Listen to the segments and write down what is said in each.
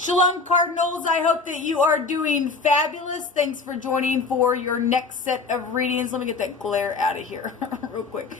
Shalom, Cardinals. I hope that you are doing fabulous. Thanks for joining for your next set of readings. Let me get that glare out of here real quick.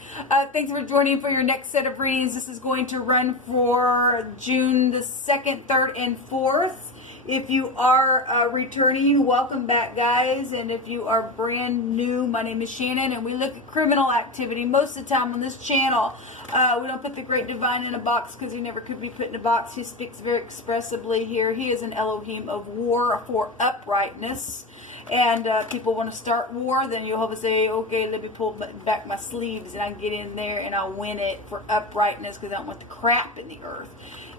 Thanks for joining for your next set of readings. This is going to run for June the 2nd, 3rd, and 4th. If you are returning, welcome back, guys. And if you are brand new, my name is Shannon, and we look at criminal activity most of the time on this channel. We don't put the great divine in a box because he never could be put in a box. He speaks very expressively here. He is an Elohim of war for uprightness. And people want to start war, then you'll have to say, okay, let me pull back my sleeves and I can get in there and I'll win it for uprightness because I don't want the crap in the earth.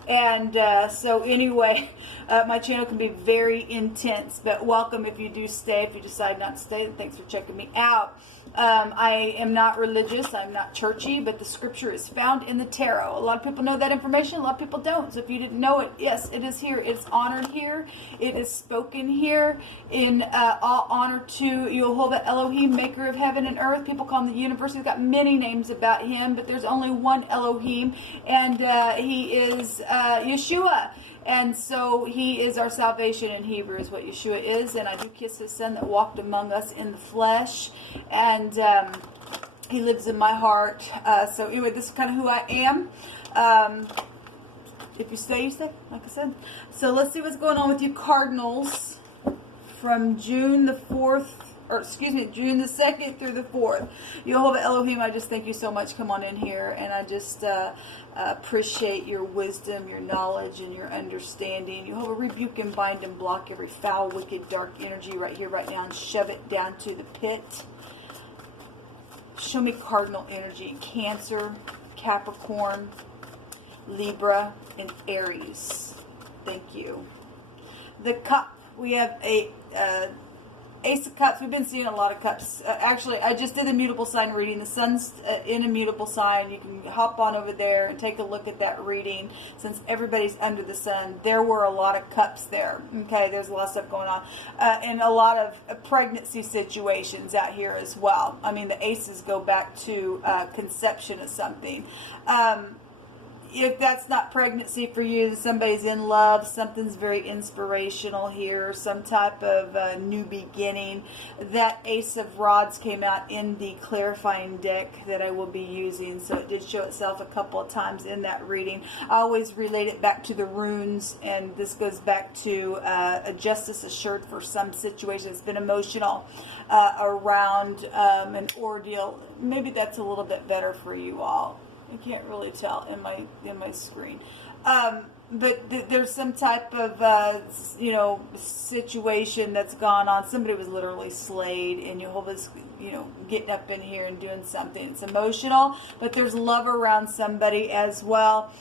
And so anyway, my channel can be very intense, but welcome if you do stay. If you decide not to stay, then thanks for checking me out. I am not religious, I'm not churchy, but the scripture is found in the tarot. A lot of people know that information, a lot of people don't. So if you didn't know it, yes, it is here. It's honored here. It is spoken here in all honor to YHVH Elohim, maker of heaven and earth. People call him the universe. He's got many names about him, but there's only one Elohim, and he is Yeshua. And so he is our salvation in Hebrew is what Yeshua is. And I do kiss his son that walked among us in the flesh. And he lives in my heart. So anyway, this is kind of who I am. If you stay, you stay, like I said. So let's see what's going on with you Cardinals from June the 4th. Or excuse me, June the 2nd through the 4th. YHVH Elohim, I just thank you so much. Come on in here. And I just appreciate your wisdom, your knowledge, and your understanding. YHVH, rebuke and bind and block every foul, wicked, dark energy right here, right now, and shove it down to the pit. Show me cardinal energy. Cancer, Capricorn, Libra, and Aries. Thank you. The cup. We have a... Ace of Cups. We've been seeing a lot of cups. Actually, I just did a mutable sign reading. The sun's in a mutable sign. You can hop on over there and take a look at that reading. Since everybody's under the sun, there were a lot of cups there. Okay, there's a lot of stuff going on. And a lot of pregnancy situations out here as well. I mean, the aces go back to conception of something. If that's not pregnancy for you, somebody's in love, something's very inspirational here, some type of new beginning. That Ace of Rods came out in the clarifying deck that I will be using, so it did show itself a couple of times in that reading. I always relate it back to the runes, and this goes back to a justice assured for some situation that's been emotional around an ordeal. Maybe that's a little bit better for you all. I can't really tell in my screen, but there's some type of situation that's gone on. Somebody was literally slayed, and YHVH's getting up in here and doing something. It's emotional, but there's love around somebody as well.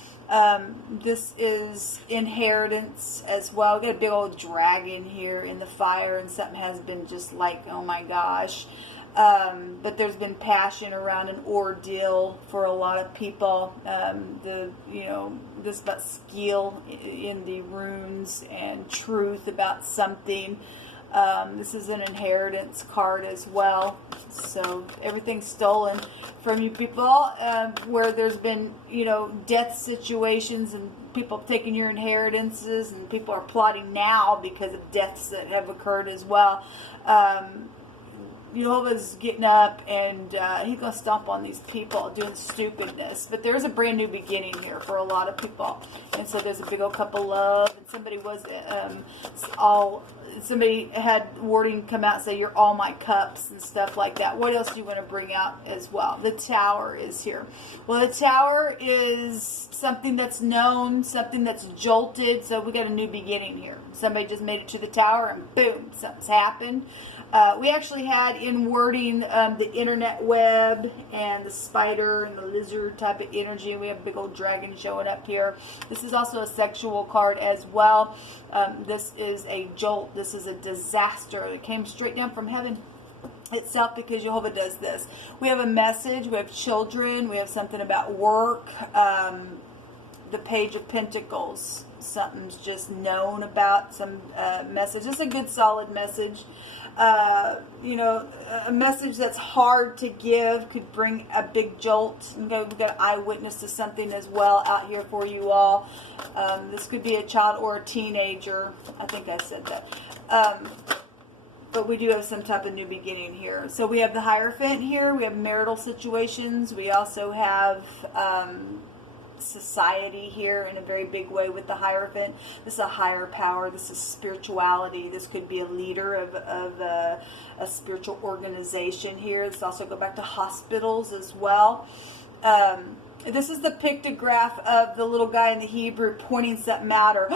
This is inheritance as well. We got a big old dragon here in the fire, and something has been just like, oh my gosh. But there's been passion around an ordeal for a lot of people. This about skill in the runes and truth about something. This is an inheritance card as well. So everything's stolen from you people, where there's been, death situations and people taking your inheritances, and people are plotting now because of deaths that have occurred as well. YHVH's getting up, and he's going to stomp on these people doing stupidness. But there's a brand new beginning here for a lot of people. And so there's a big old cup of love. And somebody had wording come out and say, you're all my cups and stuff like that. What else do you want to bring out as well? The Tower is here. Well, the Tower is something that's known, something that's jolted. So we got a new beginning here. Somebody just made it to the Tower, and boom, something's happened. We actually had in wording the internet web and the spider and the lizard type of energy. We have a big old dragon showing up here. This is also a sexual card as well. This is a jolt. This is a disaster. It came straight down from heaven itself because YHVH does this. We have a message. We have children. We have something about work. The Page of Pentacles. Something's just known about some message. It's a good solid message. You know, a message that's hard to give could bring a big jolt. We've got an eyewitness to something as well out here for you all. This could be a child or a teenager. I think I said that. But we do have some type of new beginning here. So we have the Hierophant here. We have marital situations. We also have society here in a very big way with the Hierophant. This is a higher power. This is spirituality. This could be a leader of a spiritual organization here. This also go back to hospitals as well. This is the pictograph of the little guy in the Hebrew pointing something out, or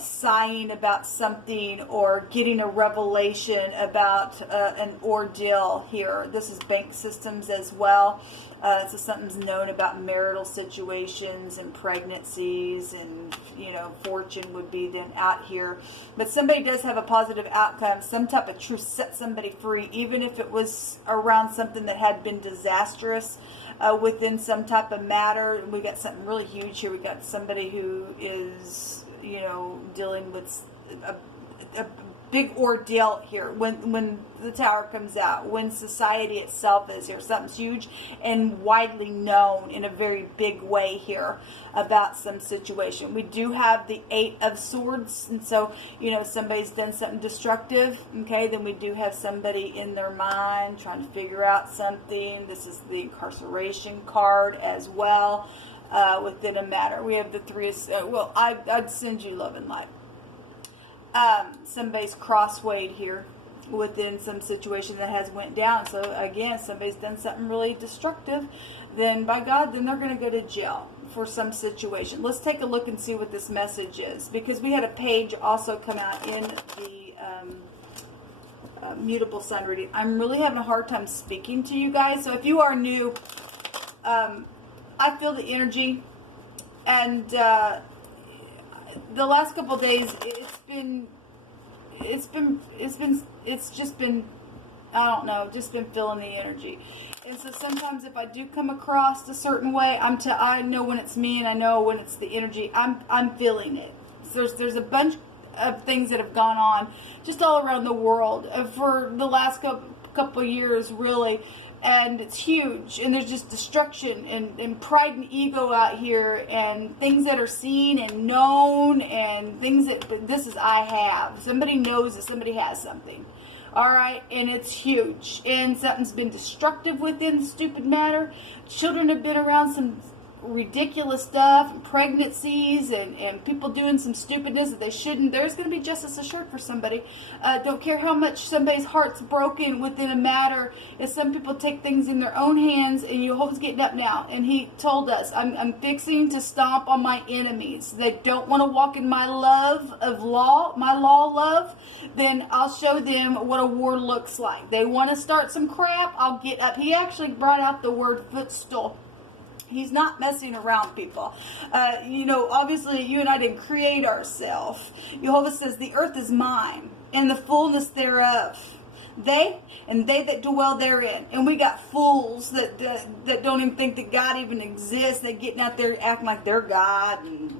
sighing about something, or getting a revelation about an ordeal here. This is bank systems as well. So something's known about marital situations and pregnancies, and, you know, fortune would be then out here. But somebody does have a positive outcome. Some type of truth set somebody free, even if it was around something that had been disastrous. Within some type of matter. We got something really huge here. We got somebody who is, you know, dealing with a big ordeal here when the Tower comes out, when society itself is here. Something's huge and widely known in a very big way here about some situation. We do have the 8 of Swords, and so, you know, somebody's done something destructive. Okay, then we do have somebody in their mind trying to figure out something. This is the incarceration card as well within a matter. We have the 3 of, well, I'd send you love and light. Somebody's crosswayed here within some situation that has went down. So again, somebody's done something really destructive, then by God, then they're going to go to jail for some situation. Let's take a look and see what this message is, because we had a page also come out in the mutable sign reading. I'm really having a hard time speaking to you guys, so if you are new, I feel the energy, and the last couple of days, it's just been, I don't know, just been feeling the energy. And so sometimes if I do come across a certain way, I know when it's me, and I know when it's the energy. I'm feeling it. So there's a bunch of things that have gone on just all around the world for the last couple of years, really. And it's huge, and there's just destruction and pride and ego out here, and things that are seen and known, and things that, this is I have. Somebody knows that somebody has something. All right, and it's huge, and something's been destructive within the stupid matter. Children have been around some ridiculous stuff, and pregnancies, and people doing some stupidness that they shouldn't. There's going to be justice assured for somebody. Don't care how much somebody's heart's broken within a matter. If some people take things in their own hands, and Jehovah's getting up now, and he told us, I'm fixing to stomp on my enemies. They don't want to walk in my love of law, my law love, then I'll show them what a war looks like. They want to start some crap, I'll get up. He actually brought out the word footstool. He's not messing around, people. You know, obviously, you and I didn't create ourselves. Jehovah says, the earth is mine, and the fullness thereof. They and they that dwell therein. And we got fools that don't even think that God even exists. They're getting out there acting like they're God, and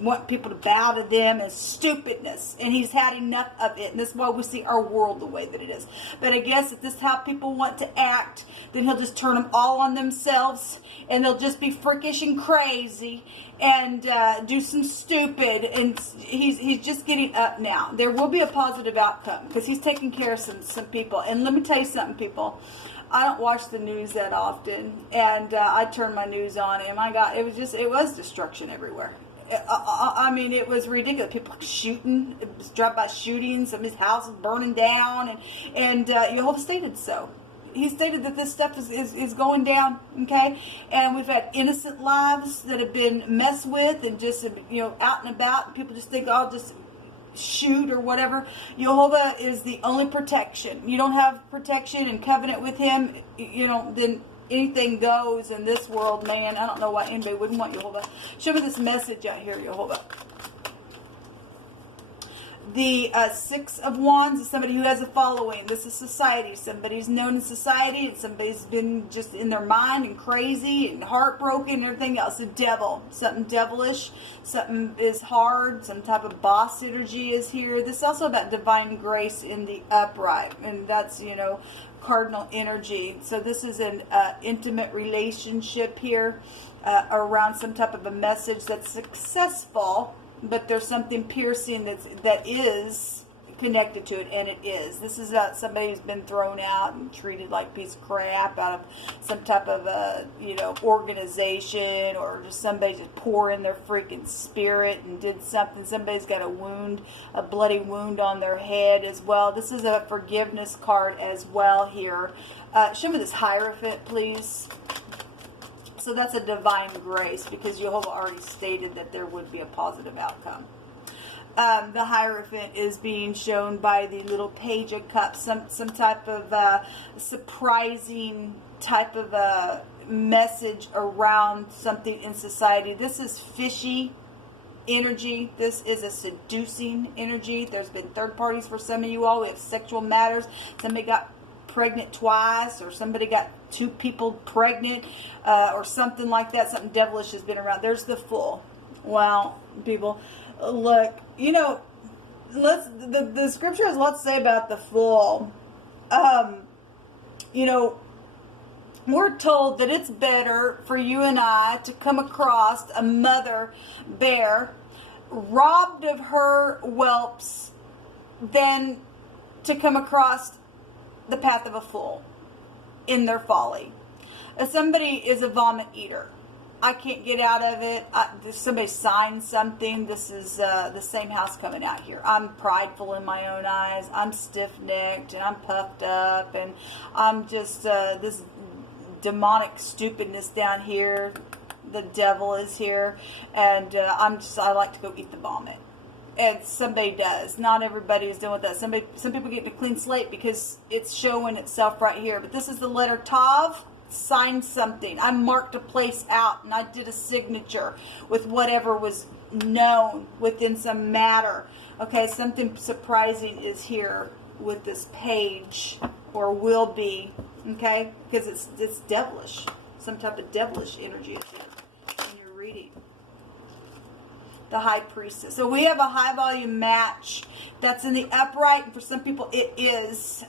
want people to bow to them, and stupidness. And he's had enough of it. And that's why we see our world the way that it is. But I guess if this is how people want to act, then he'll just turn them all on themselves, and they'll just be freakish and crazy, and do some stupid. And he's just getting up now. There will be a positive outcome, because he's taking care of some people. And let me tell you something, people. I don't watch the news that often, and I turn my news on, and my God, it was destruction everywhere. I mean, it was ridiculous. People shooting, drive-by shootings, somebody's house is burning down, and Jehovah stated so. He stated that this stuff is going down, okay? And we've had innocent lives that have been messed with, and just, you know, out and about, and people just think, oh, just shoot or whatever. Jehovah is the only protection. You don't have protection and covenant with him, you know, then anything goes in this world, man. I don't know why anybody wouldn't want Jehovah. Show me this message out here, Jehovah. The Six of Wands is somebody who has a following. This is society. Somebody's known in society, and somebody's been just in their mind and crazy and heartbroken and everything else. The Devil, something devilish, something is hard, some type of boss energy is here. This is also about divine grace in the upright, and that's, you know, cardinal energy. So this is an intimate relationship here around some type of a message that's successful, but there's something piercing that is connected to it, and it is. This is about somebody who's been thrown out and treated like a piece of crap out of some type of a, you know, organization, or just somebody just pouring their freaking spirit and did something. Somebody's got a wound, a bloody wound on their head as well. This is a forgiveness card as well here. Show me this Hierophant, please. So that's a divine grace, because Jehovah already stated that there would be a positive outcome. The Hierophant is being shown by the little Page of Cups, some type of surprising type of a message around something in society. This is fishy energy. This is a seducing energy. There's been third parties for some of you all. We have sexual matters. Somebody got pregnant twice, or somebody got two people pregnant, or something like that. Something devilish has been around. There's the Fool. Well, people, look, you know, the scripture has a lot to say about the Fool. You know, we're told that it's better for you and I to come across a mother bear robbed of her whelps than to come across the path of a fool in their folly. If somebody is a vomit eater, I can't get out of it. Somebody signed something. This is the same house coming out here. I'm prideful in my own eyes. I'm stiff-necked, and I'm puffed up, and I'm just this demonic stupidness down here. The devil is here, and I like to go eat the vomit. And somebody does. Not everybody is doing with that. Some people get a clean slate because it's showing itself right here. But this is the letter Tav. Signed something. I marked a place out, and I did a signature with whatever was known within some matter. Okay, something surprising is here with this page, or will be. Okay, because it's devilish. Some type of devilish energy is in your reading. The High Priestess. So we have a high volume match that's in the upright, and for some people it is.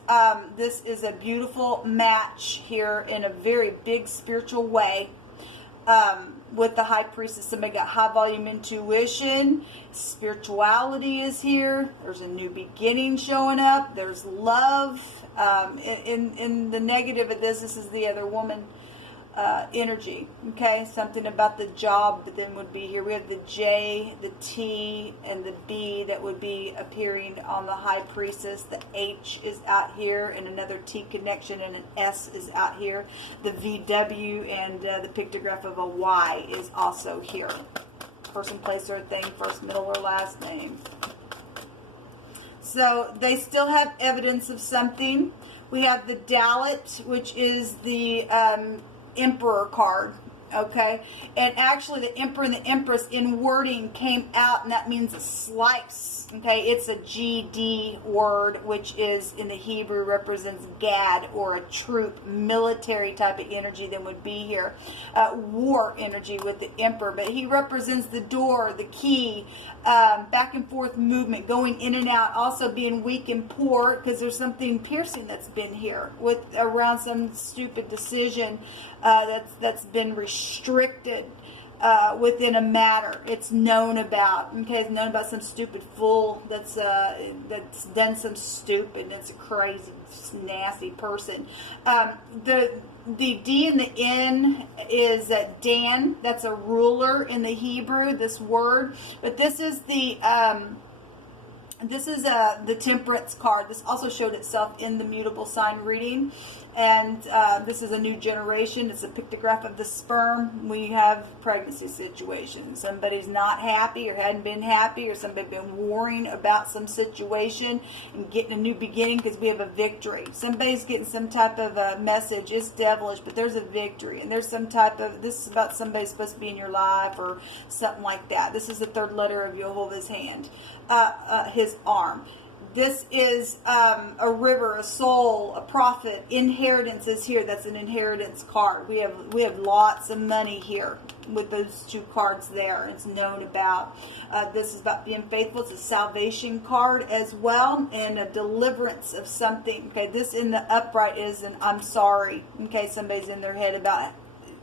This is a beautiful match here in a very big spiritual way. With the High Priestess, somebody got high volume intuition. Spirituality is here. There's a new beginning showing up. There's love. In the negative of this is the other woman energy. Okay, something about the job that then would be here. We have the J, the T, and the B that would be appearing on the High Priestess. The H is out here, and another T connection, and an S is out here. The VW and the pictograph of a Y is also here. Person, place, or thing, first, middle, or last name. So they still have evidence of something. We have the Dalet, which is the Emperor card, okay, and actually the Emperor and the Empress in wording came out, and that means a slice. Okay, it's a GD word, which is in the Hebrew represents Gad, or a troop, military type of energy that would be here. War energy with the Emperor, but he represents the door, the key, back and forth movement, going in and out, also being weak and poor, because there's something piercing that's been here with around some stupid decision that's been restricted within a matter. It's known about. Okay, it's known about some stupid fool that's done some stupid. That's a crazy, nasty person. The D and the N is Dan. That's a ruler in the Hebrew. This word, but this is the Temperance card. This also showed itself in the mutable sign reading. And this is a new generation. It's a pictograph of the sperm. We have pregnancy situations. Somebody's not happy or hadn't been happy, or somebody's been worrying about some situation and getting a new beginning because we have a victory. Somebody's getting some type of a message. It's devilish, but there's a victory. And there's some type of, this is about somebody supposed to be in your life or something like that. This is the third letter of YHVH's hand. his arm. This is a river, a soul, a prophet. Inheritance is here. That's an inheritance card. We have lots of money here with those two cards there. It's known about. This is about being faithful. It's a salvation card as well, and a deliverance of something. Okay, this in the upright is an I'm sorry. Okay, somebody's in their head about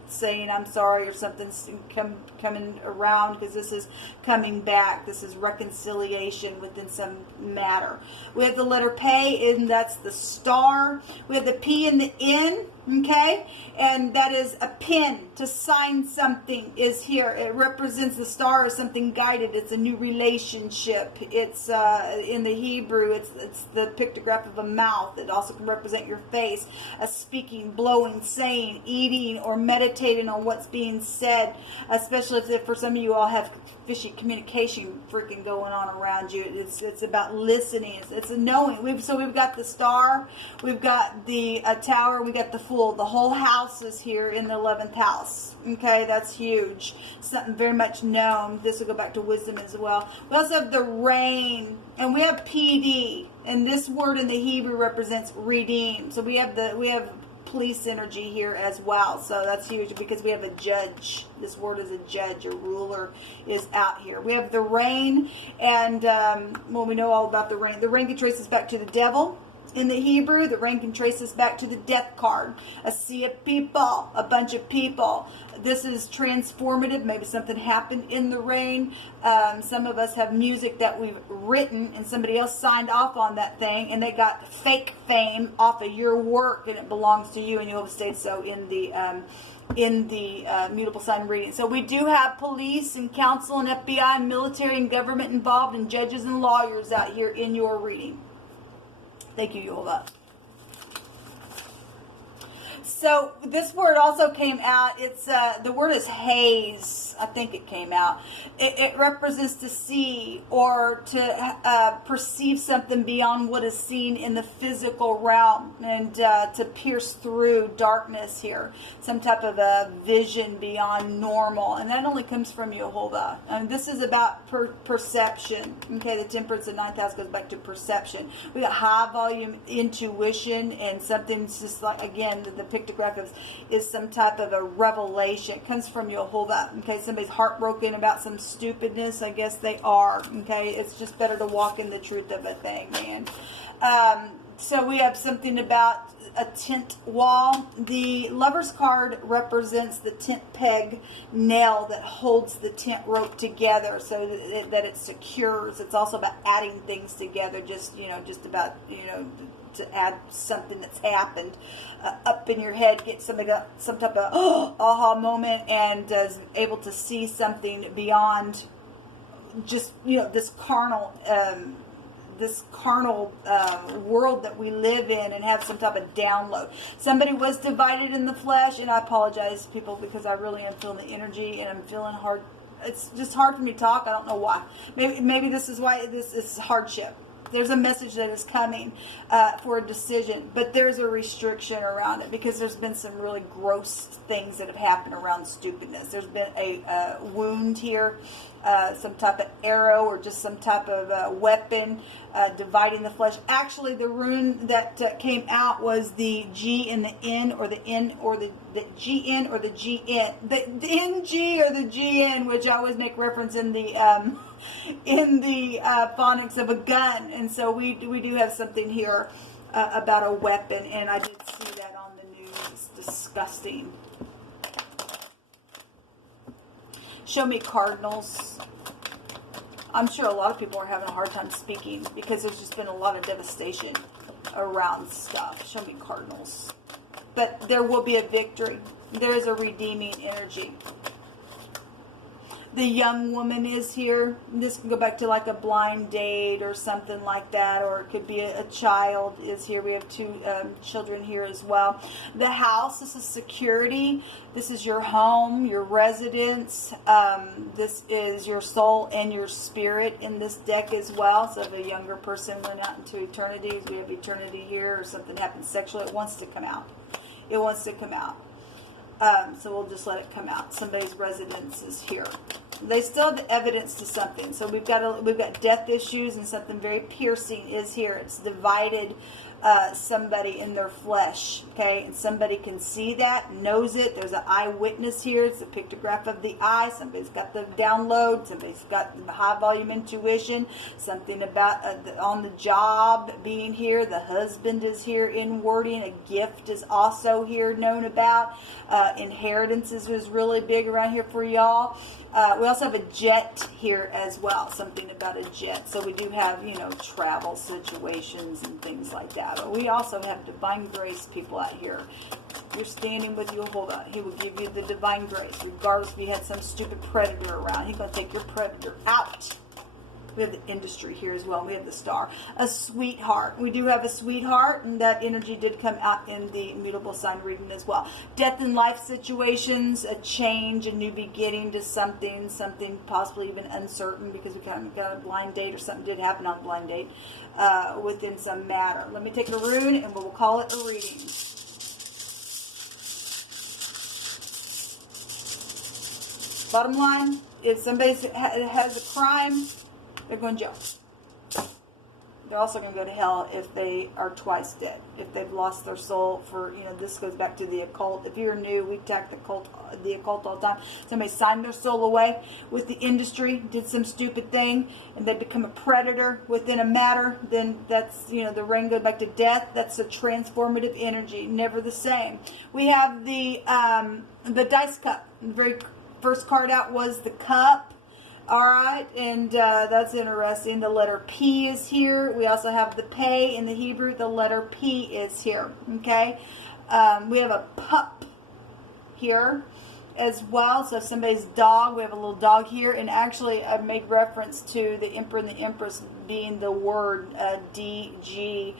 saying I'm sorry, or something's coming around, because this is coming back. This is reconciliation within some matter. We have the letter P, and that's the star. We have the P and the N, okay, and that is a pen to sign something is here. It represents the star as something guided. It's a new relationship. It's in the Hebrew, it's the pictograph of a mouth. It also can represent your face, a speaking, blowing, saying, eating, or meditating on what's being said, especially if for some of you all have fishy communication freaking going on around you. It's about listening. It's a knowing. We've got the star, we've got the tower, we got the fool. The whole house is here in the 11th house. Okay, that's huge. Something very much known. This will go back to wisdom as well. We also have the rain, and we have PD, and this word in the Hebrew represents redeem. So we have police energy here as well. So that's huge, because we have a judge. This word is a judge, a ruler is out here. We have the rain, and well, we know all about the rain. The rain can trace us back to the devil. In the Hebrew, the rain can trace us back to the death card. A sea of people, a bunch of people. This is transformative. Maybe something happened in the rain. Some of us have music that we've written, and somebody else signed off on that thing, and they got fake fame off of your work, and it belongs to you, and you'll have stayed so in the mutable sign reading. So we do have police and council and FBI and military and government involved, and judges and lawyers out here in your reading. Thank you, Yola. So this word also came out. It's the word is haze. I think it came out. It represents to see, or to perceive something beyond what is seen in the physical realm, and to pierce through darkness here. Some type of a vision beyond normal, and that only comes from Jehovah. And this is about perception. Okay, the temperance of 9th house goes back to perception. We got high volume intuition, and something's just like, again, the pictograph is some type of a revelation. It comes from Jehovah. Okay, somebody's heartbroken about some stupidness. I guess they are. Okay, it's just better to walk in the truth of a thing, man. So we have something about a tent wall. The Lover's card represents the tent peg nail that holds the tent rope together, so that it secures. It's also about adding things together, just about, to add something that's happened up in your head, get some type of aha moment, and is able to see something beyond just this carnal world that we live in, and have some type of download. Somebody was divided in the flesh, and I apologize, people, because I really am feeling the energy, and I'm feeling hard. It's just hard for me to talk. I don't know why. Maybe this is why this is hardship. There's a message that is coming for a decision, but there's a restriction around it, because there's been some really gross things that have happened around stupidness. There's been a wound here, some type of arrow, or just some type of weapon dividing the flesh. Actually, the rune that came out was the G and the N, or the N, or the GN, or the GN, the NG or the GN, which I always make reference in the phonics of a gun. And so we do have something here about a weapon, and I did see that on the news. It's disgusting. Show me cardinals. I'm sure a lot of people are having a hard time speaking, because there's just been a lot of devastation around stuff. Show me cardinals. But there will be a victory. There is a redeeming energy. The young woman is here. This can go back to like a blind date or something like that, or it could be a child is here. We have two children here as well. The house, this is security. This is your home, your residence. This is your soul and your spirit in this deck as well. So if a younger person went out into eternity, we have eternity here, or something happened sexually, it wants to come out. It wants to come out. So we'll just let it come out. Somebody's residence is here. They still have the evidence to something. So we've got death issues, and something very piercing is here. It's divided somebody in their flesh, okay? And somebody can see that, knows it. There's an eyewitness here. It's a pictograph of the eye. Somebody's got the download. Somebody's got the high volume intuition. Something about on the job being here. The husband is here in wording. A gift is also here known about. Inheritances was really big around here for y'all. We also have a jet here as well, something about a jet. So we do have, you know, travel situations and things like that. But we also have divine grace people out here. You're standing with you, hold on. He will give you the divine grace, regardless if you had some stupid predator around. He's going to take your predator out. We have the industry here as well. We have the star. A sweetheart. We do have a sweetheart, and that energy did come out in the mutable sign reading as well. Death and life situations, a change, a new beginning to something possibly even uncertain, because we kind of got a blind date, or something did happen on a blind date within some matter. Let me take a rune, and we'll call it a reading. Bottom line, if somebody has a crime, they're going to jail. They're also going to go to hell if they are twice dead. If they've lost their soul for, you know, this goes back to the occult. If you're new, we attack the occult all the time. Somebody signed their soul away with the industry, did some stupid thing, and they become a predator within a matter, then that's, you know, the rain goes back to death. That's a transformative energy, never the same. We have the dice cup. The very first card out was the cup. All right, and that's interesting. The letter P is here. We also have the pay in the Hebrew. The letter P is here, okay? We have a pup here as well. So somebody's dog, we have a little dog here. And actually, I made reference to the Emperor and the Empress being the word DG,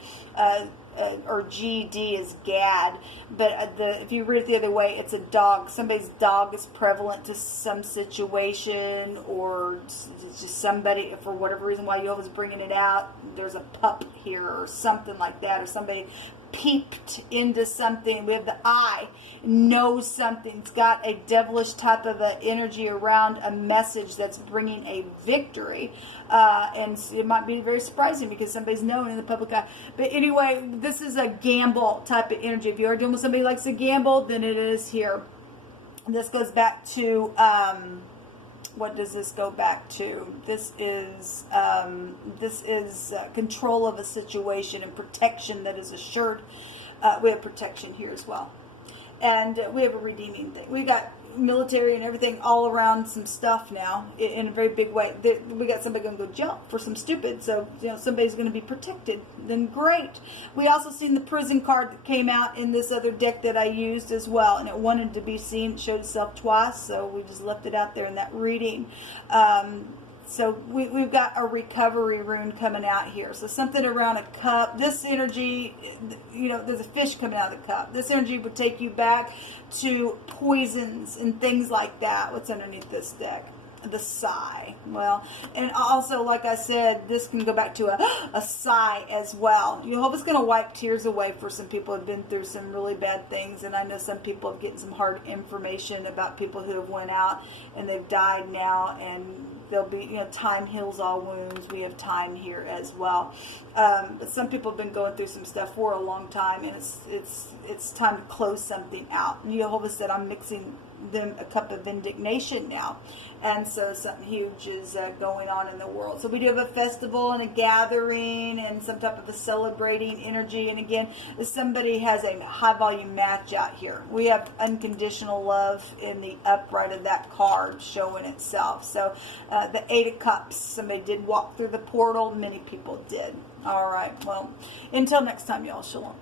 or GD is Gad, but if you read it the other way, it's a dog. Somebody's dog is prevalent to some situation, or just somebody, for whatever reason why Jehovah's bringing it out, there's a pup here or something like that, or somebody peeped into something. We have the eye, knows something. It's got a devilish type of energy around a message that's bringing a victory. And it might be very surprising because somebody's known in the public eye. But anyway, this is a gamble type of energy. If you are dealing with somebody who likes to gamble, then it is here. And this goes back to, what does this go back to? This is control of a situation and protection that is assured. We have protection here as well. And we have a redeeming thing. We got military and everything all around some stuff now in a very big way. We got somebody going to go jump for some stupid, so you know somebody's going to be protected. Then great. We also seen the prison card that came out in this other deck that I used as well, and it wanted to be seen. It showed itself twice, so we just left it out there in that reading. So we've got a recovery rune coming out here. So something around a cup. This energy, you know, there's a fish coming out of the cup. This energy would take you back to poisons and things like that. What's underneath this deck? The sigh. Well, and also, like I said, this can go back to a sigh as well. Jehovah's going to wipe tears away for some people who have been through some really bad things, and I know some people have getting some hard information about people who have went out and they've died now, and there'll be, you know, time heals all wounds. We have time here as well. But some people have been going through some stuff for a long time, and it's time to close something out. And Jehovah said, I'm mixing them a cup of indignation now. And so something huge is going on in the world. So we do have a festival and a gathering and some type of a celebrating energy. And again, if somebody has a high volume match out here, we have unconditional love in the upright of that card showing itself. So the 8 of Cups, somebody did walk through the portal. Many people did. All right. Well, until next time, y'all. Shalom.